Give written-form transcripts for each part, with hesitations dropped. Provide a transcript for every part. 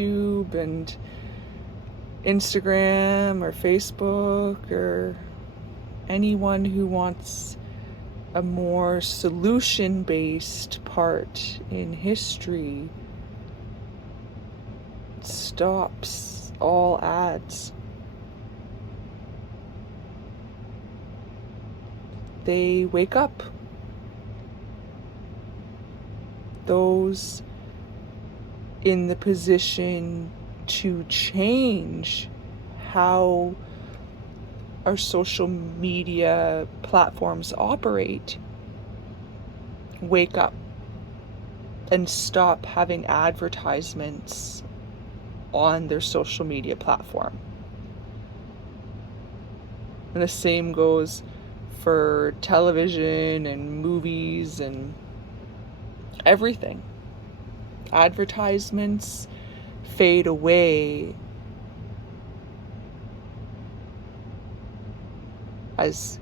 YouTube and Instagram or Facebook, or anyone who wants a more solution-based part in history stops all ads. They wake up. Those in the position to change how our social media platforms operate wake up and stop having advertisements on their social media platform. And the same goes for television and movies and everything. Advertisements fade away as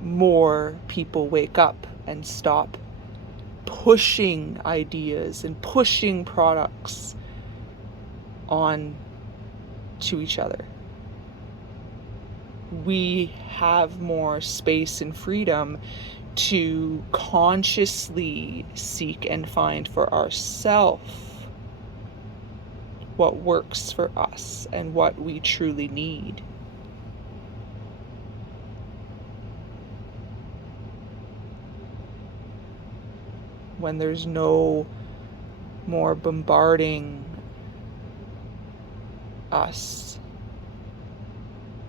more people wake up and stop pushing ideas and pushing products on to each other. We have more space and freedom to consciously seek and find for ourselves what works for us and what we truly need. When there's no more bombarding us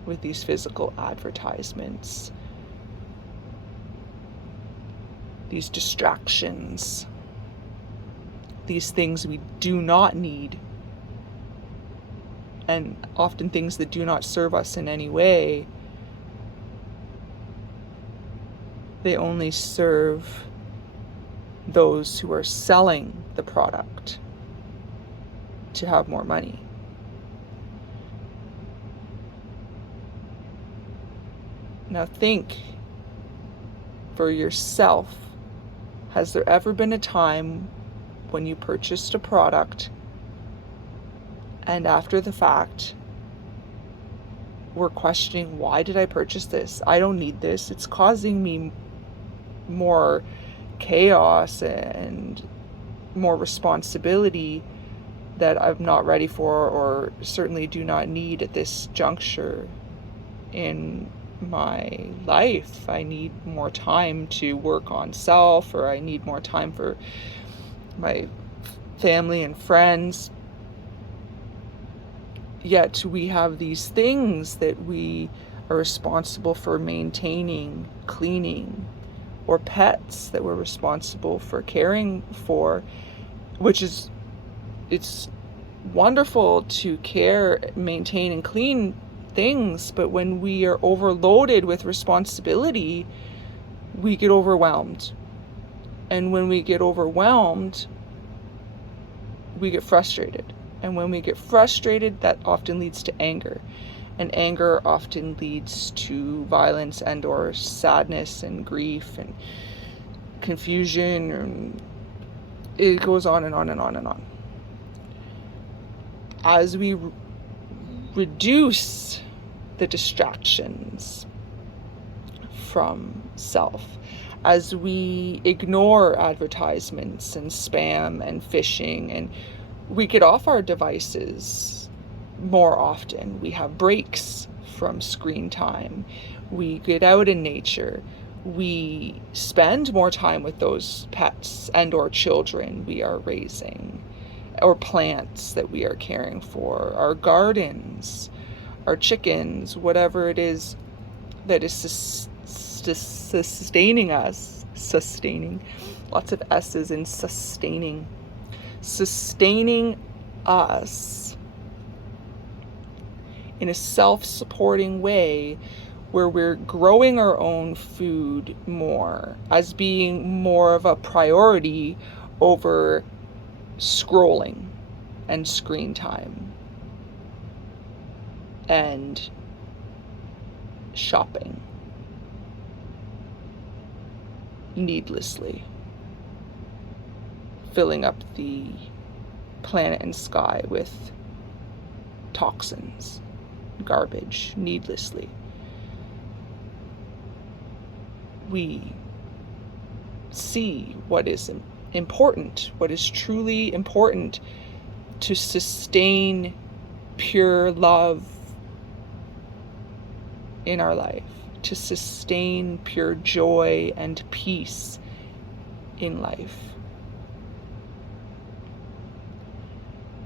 with these physical advertisements, these distractions, these things we do not need, and often things that do not serve us in any way. They only serve those who are selling the product to have more money. Now think for yourself, has there ever been a time when you purchased a product and after the fact were questioning, why did I purchase this? I don't need this. It's causing me more chaos and more responsibility that I'm not ready for, or certainly do not need at this juncture in my life. I need more time to work on self, or I need more time for my family and friends. Yet we have these things that we are responsible for maintaining, cleaning, or pets that we're responsible for caring for, it's wonderful to care, maintain, and clean things, but when we are overloaded with responsibility, we get overwhelmed. And when we get overwhelmed, we get frustrated. And when we get frustrated, that often leads to anger. And anger often leads to violence and or sadness and grief and confusion, and it goes on and on and on and on. As we reduce the distractions from self, as we ignore advertisements and spam and phishing, and we get off our devices more often, we have breaks from screen time, we get out in nature, we spend more time with those pets and or children we are raising, or plants that we are caring for, our gardens, our chickens, whatever it is that is sustaining us, lots of S's in sustaining us in a self-supporting way, where we're growing our own food more as being more of a priority over scrolling and screen time and shopping needlessly, filling up the planet and sky with toxins, garbage, needlessly. We see what is important, what is truly important to sustain pure love in our life, to sustain pure joy and peace in life,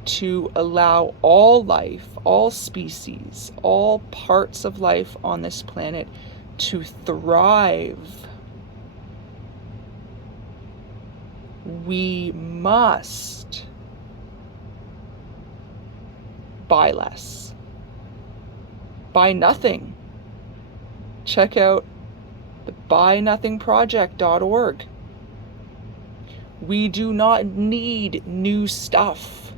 to allow all life, all species, all parts of life on this planet to thrive. We must buy less, buy nothing. Check out the buynothingproject.org. We do not need new stuff.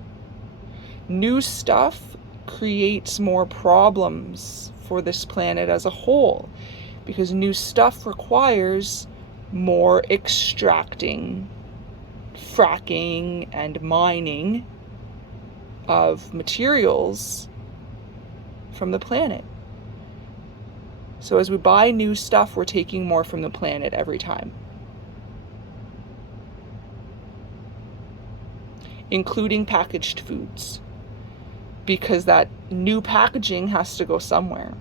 New stuff creates more problems for this planet as a whole, because new stuff requires more extracting, fracking, and mining of materials from the planet. So as we buy new stuff, we're taking more from the planet every time, including packaged foods, because that new packaging has to go somewhere.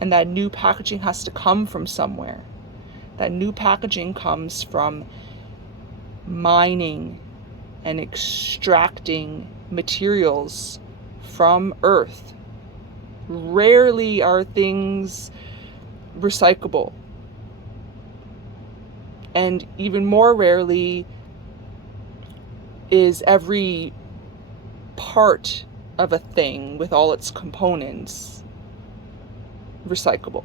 And that new packaging has to come from somewhere. That new packaging comes from mining and extracting materials from Earth. Rarely are things recyclable. And even more rarely is every part of a thing with all its components recyclable.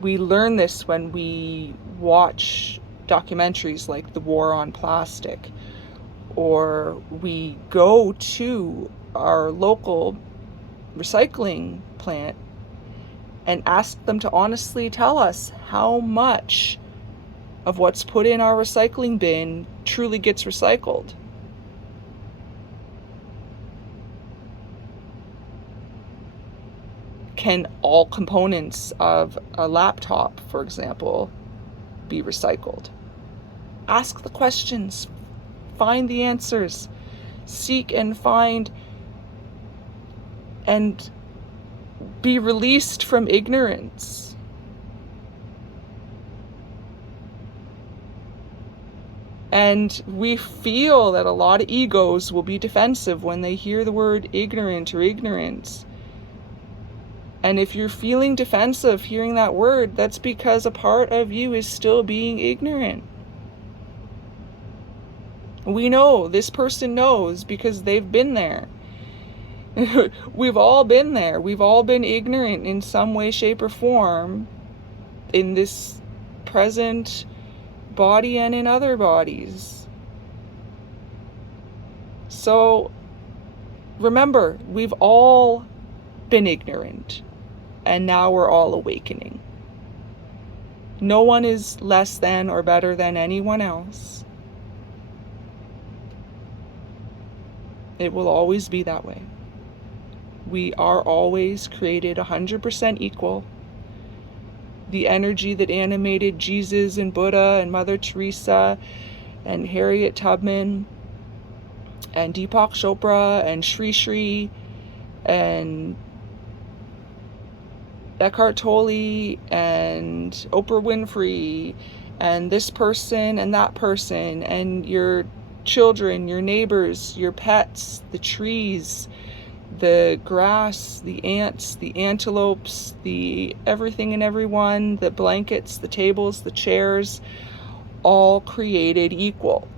We learn this when we watch documentaries like The War on Plastic, or we go to our local recycling plant and ask them to honestly tell us how much of what's put in our recycling bin truly gets recycled. Can all components of a laptop, for example, be recycled? Ask the questions, find the answers, seek and find, and be released from ignorance. And we feel that a lot of egos will be defensive when they hear the word ignorant or ignorance. And if you're feeling defensive hearing that word, that's because a part of you is still being ignorant. We know, this person knows because they've been there. We've all been there. We've all been ignorant in some way, shape, or form in this present body and in other bodies. So remember, we've all been ignorant, and now we're all awakening. No one is less than or better than anyone else. It will always be that way. We are always created 100% equal. The energy that animated Jesus and Buddha and Mother Teresa and Harriet Tubman and Deepak Chopra and Sri Sri and Eckhart Tolle and Oprah Winfrey and this person and that person and your children, your neighbors, your pets, the trees, the grass, the ants, the antelopes, the everything and everyone, the blankets, the tables, the chairs, all created equal.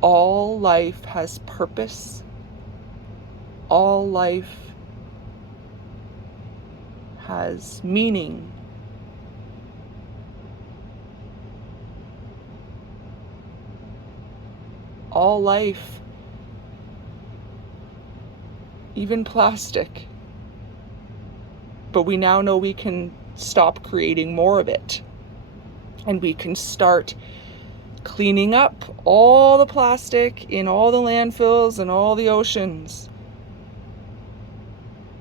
All life has purpose. All life has meaning. All life even plastic. But we now know we can stop creating more of it. And we can start cleaning up all the plastic in all the landfills and all the oceans.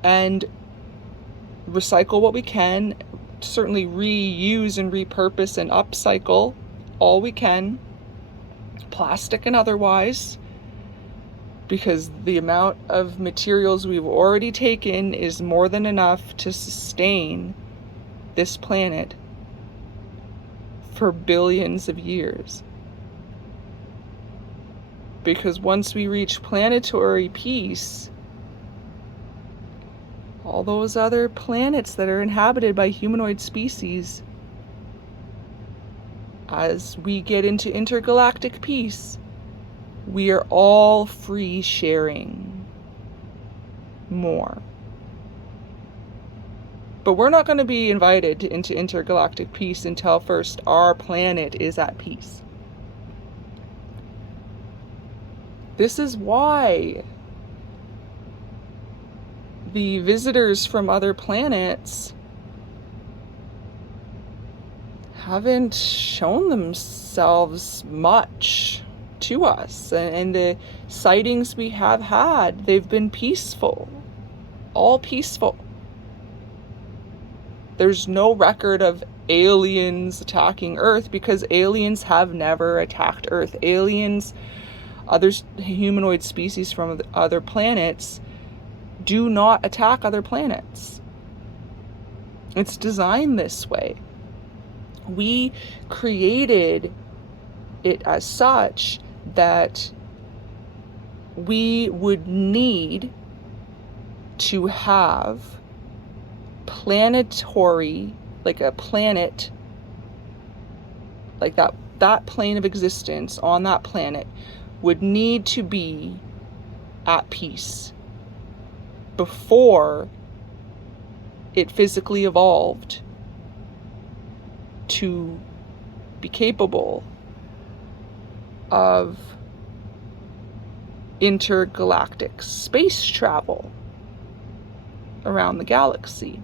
And recycle what we can, certainly reuse and repurpose and upcycle all we can, plastic and otherwise, because the amount of materials we've already taken is more than enough to sustain this planet for billions of years. Because once we reach planetary peace, all those other planets that are inhabited by humanoid species, as we get into intergalactic peace, we are all free sharing more. But we're not going to be invited into intergalactic peace until first our planet is at peace. This is why the visitors from other planets haven't shown themselves much to us. And the sightings we have had, they've been peaceful, all peaceful. There's no record of aliens attacking Earth because aliens have never attacked Earth. Aliens, other humanoid species from other planets, do not attack other planets. It's designed this way. We created it as such that we would need to have planetary, like a planet, like that plane of existence on that planet would need to be at peace before it physically evolved to be capable of intergalactic space travel around the galaxy.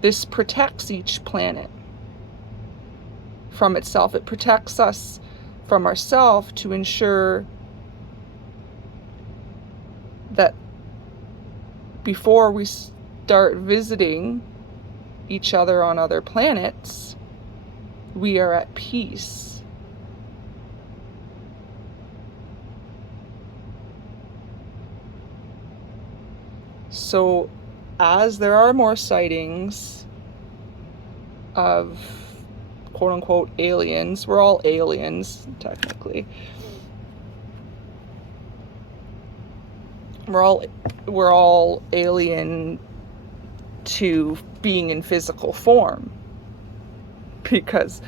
This protects each planet from itself. It protects us from ourselves to ensure that before we start visiting each other on other planets, we are at peace. So, as there are more sightings of quote unquote aliens, we're all aliens, technically. We're all alien to being in physical form, because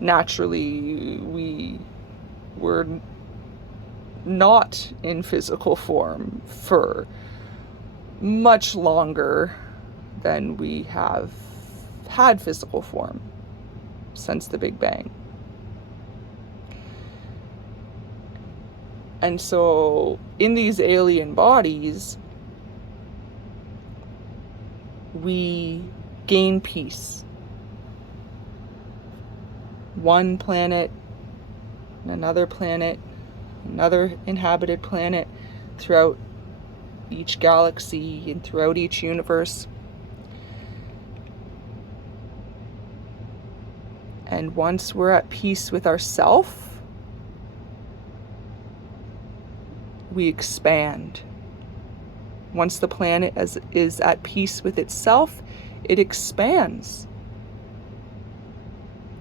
naturally we were not in physical form for much longer than we have had physical form since the Big Bang. And so in these alien bodies, we gain peace. One planet, another inhabited planet throughout each galaxy and throughout each universe. And once we're at peace with ourselves, we expand. Once the planet is at peace with itself, it expands.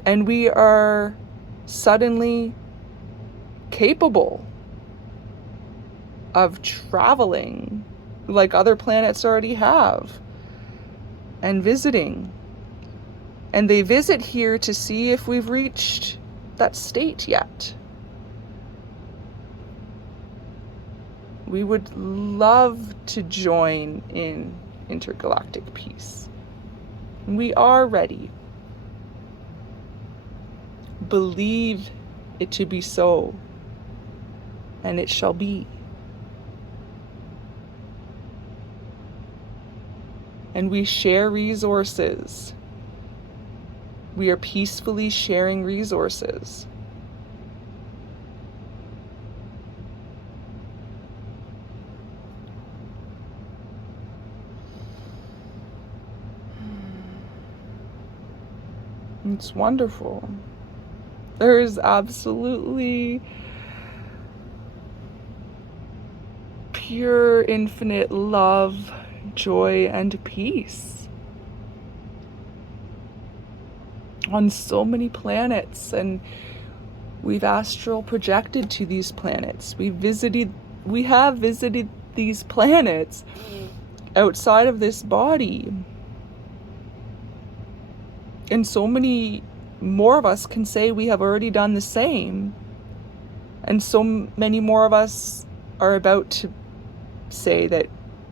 And we are suddenly capable of traveling like other planets already have and visiting. And they visit here to see if we've reached that state yet. We would love to join in intergalactic peace. We are ready. Believe it to be so, and it shall be. and we share resources. We are peacefully sharing resources. It's wonderful. There is absolutely pure, infinite love, joy, and peace on so many planets, and we've astral projected to these planets. We have visited these planets outside of this body. And so many more of us can say we have already done the same. And so many more of us are about to say that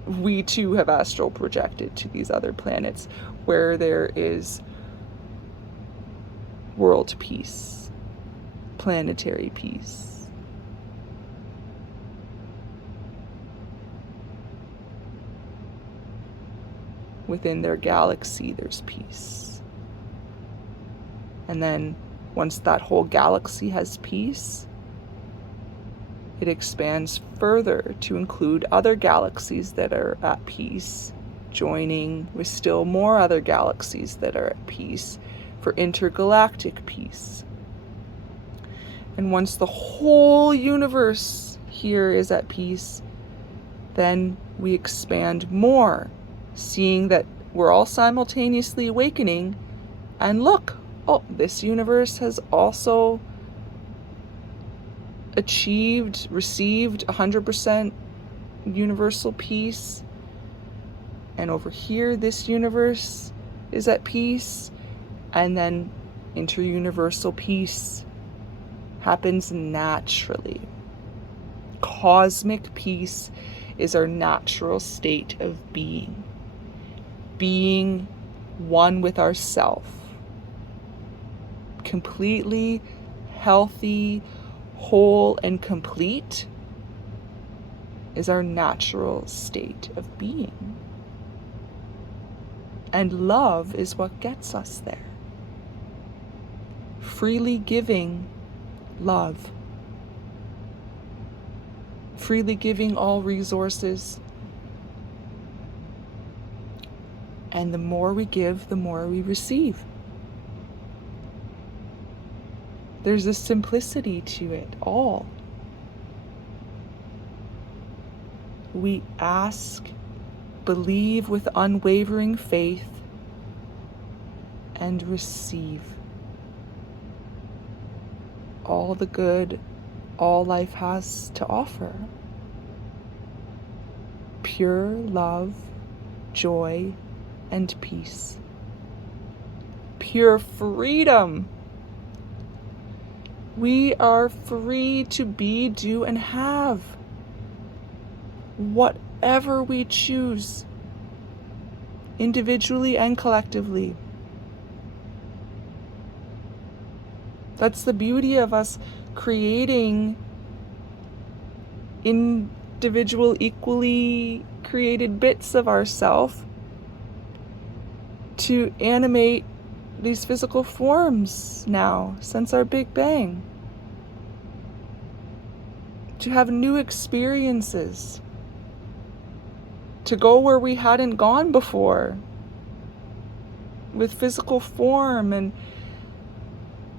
we too have astral projected to these other planets where there is world peace, planetary peace. Within their galaxy, there's peace. And then once that whole galaxy has peace, it expands further to include other galaxies that are at peace, joining with still more other galaxies that are at peace for intergalactic peace. And once the whole universe here is at peace, then we expand more, seeing that we're all simultaneously awakening, and look, oh, this universe has also received 100% universal peace. And over here, this universe is at peace. And then interuniversal peace happens naturally. Cosmic peace is our natural state of being. Being one with ourself. Completely healthy, whole, and complete is our natural state of being. And love is what gets us there. Freely giving love. Freely giving all resources. And the more we give, the more we receive. There's a simplicity to it all. We ask, believe with unwavering faith, and receive all the good all life has to offer. Pure love, joy, and peace. Pure freedom. We are free to be, do, and have whatever we choose, individually and collectively. That's the beauty of us creating individual, equally created bits of ourself to animate these physical forms now, since our Big Bang. To have new experiences. To go where we hadn't gone before. With physical form and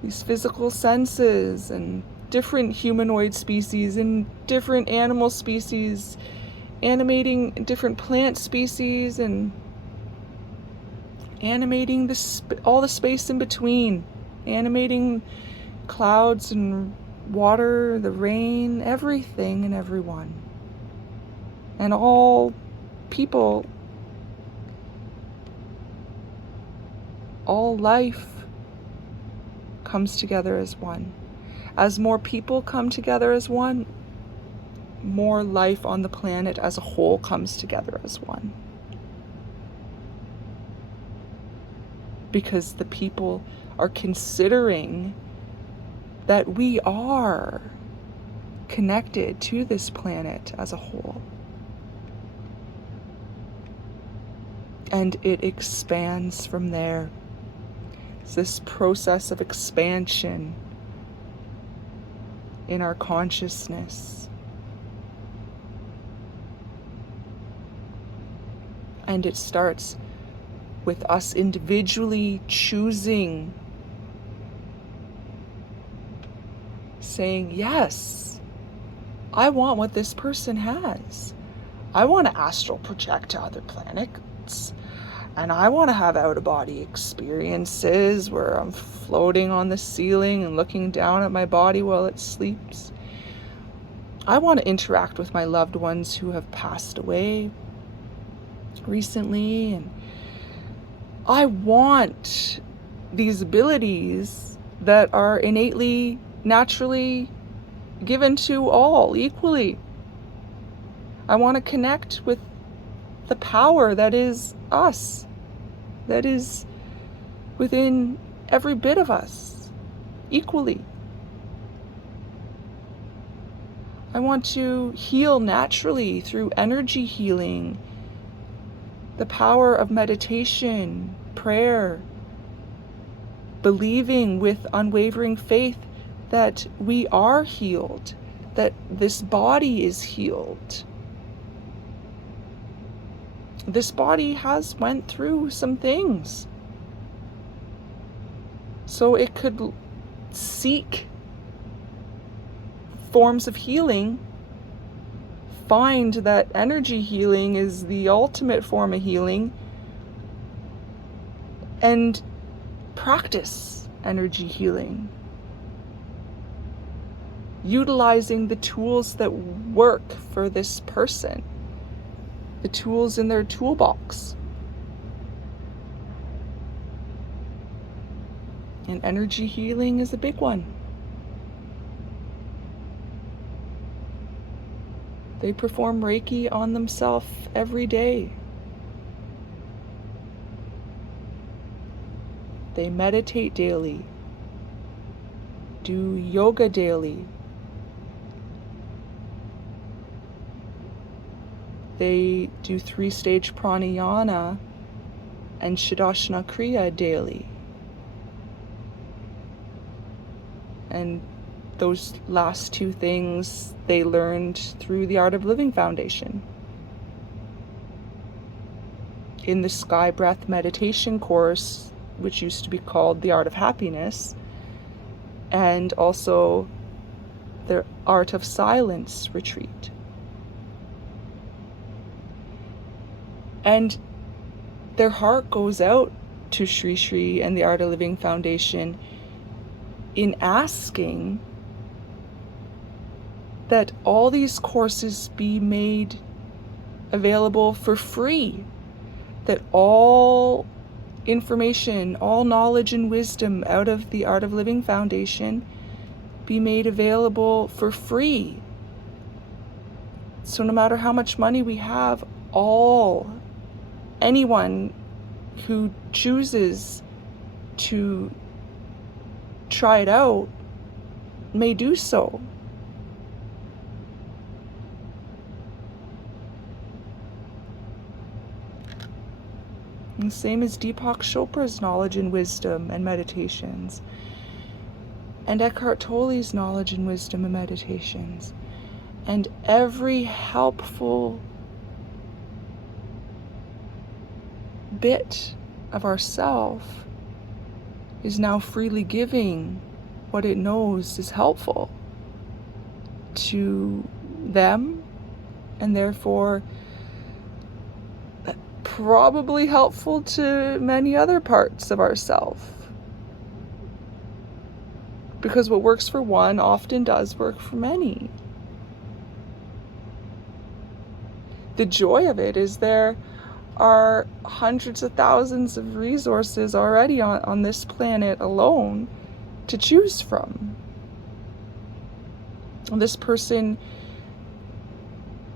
these physical senses and different humanoid species and different animal species, animating different plant species and animating all the space in between, animating clouds and water, the rain, everything and everyone. And all people, all life comes together as one. As more people come together as one, more life on the planet as a whole comes together as one. Because the people are considering that we are connected to this planet as a whole. and it expands from there. It's this process of expansion in our consciousness. And it starts with us individually choosing, saying, yes, I want what this person has. I want to astral project to other planets. And I want to have out-of-body experiences where I'm floating on the ceiling and looking down at my body while it sleeps. I want to interact with my loved ones who have passed away recently. And I want these abilities that are innately, naturally given to all equally. I want to connect with the power that is us, that is within every bit of us equally. I want to heal naturally through energy healing, the power of meditation, prayer, believing with unwavering faith that we are healed, that this body is healed. This body has went through some things. So it could seek forms of healing, find that energy healing is the ultimate form of healing, and practice energy healing, utilizing the tools that work for this person, the tools in their toolbox. And energy healing is a big one. They perform Reiki on themselves every day. They meditate daily, do yoga daily. They do 3-stage pranayama and Shavasana Kriya daily. And those last two things they learned through the Art of Living Foundation. In the Sky Breath meditation course, which used to be called the Art of Happiness, and also the Art of Silence retreat. And their heart goes out to Sri Sri and the Art of Living Foundation in asking that all these courses be made available for free, that all information, all knowledge and wisdom out of the Art of Living Foundation be made available for free. So no matter how much money we have, anyone who chooses to try it out may do so. And same as Deepak Chopra's knowledge and wisdom and meditations, and Eckhart Tolle's knowledge and wisdom and meditations, and every helpful bit of ourself is now freely giving what it knows is helpful to them, and therefore probably helpful to many other parts of ourself. Because what works for one often does work for many. The joy of it is there are hundreds of thousands of resources already on this planet alone to choose from. And this person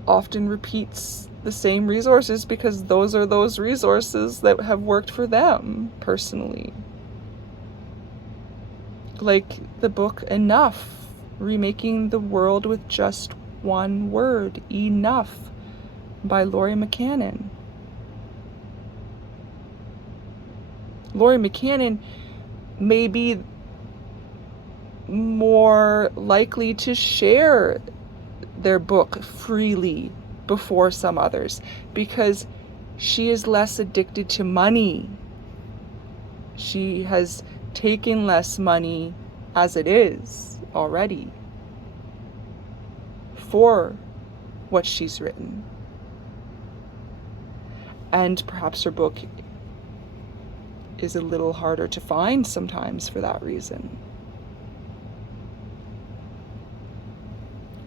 often repeats the same resources because those are those resources that have worked for them personally. Like the book Enough, Remaking the World with Just One Word, Enough, by Laurie McCannon. Lori McCannon may be more likely to share their book freely before some others because she is less addicted to money. She has taken less money as it is already for what she's written. And perhaps her book is a little harder to find sometimes for that reason.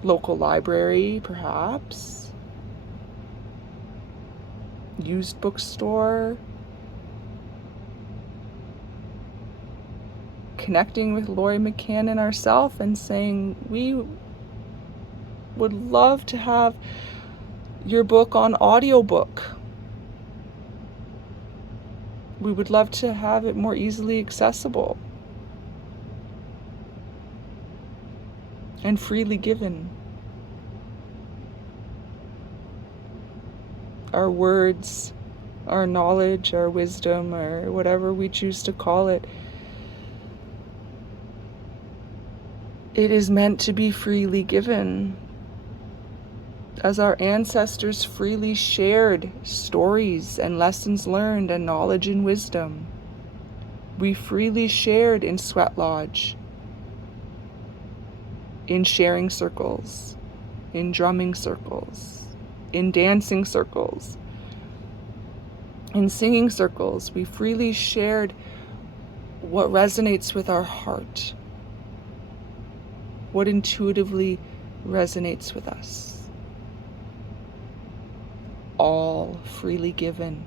Local library, perhaps. Used bookstore. Connecting with Lori McCannon ourselves and saying, we would love to have your book on audiobook. We would love to have it more easily accessible and freely given. Our words, our knowledge, our wisdom, or whatever we choose to call it, it is meant to be freely given. As our ancestors freely shared stories and lessons learned and knowledge and wisdom, we freely shared in Sweat Lodge, in sharing circles, in drumming circles, in dancing circles, in singing circles. We freely shared what resonates with our heart, what intuitively resonates with us. All freely given.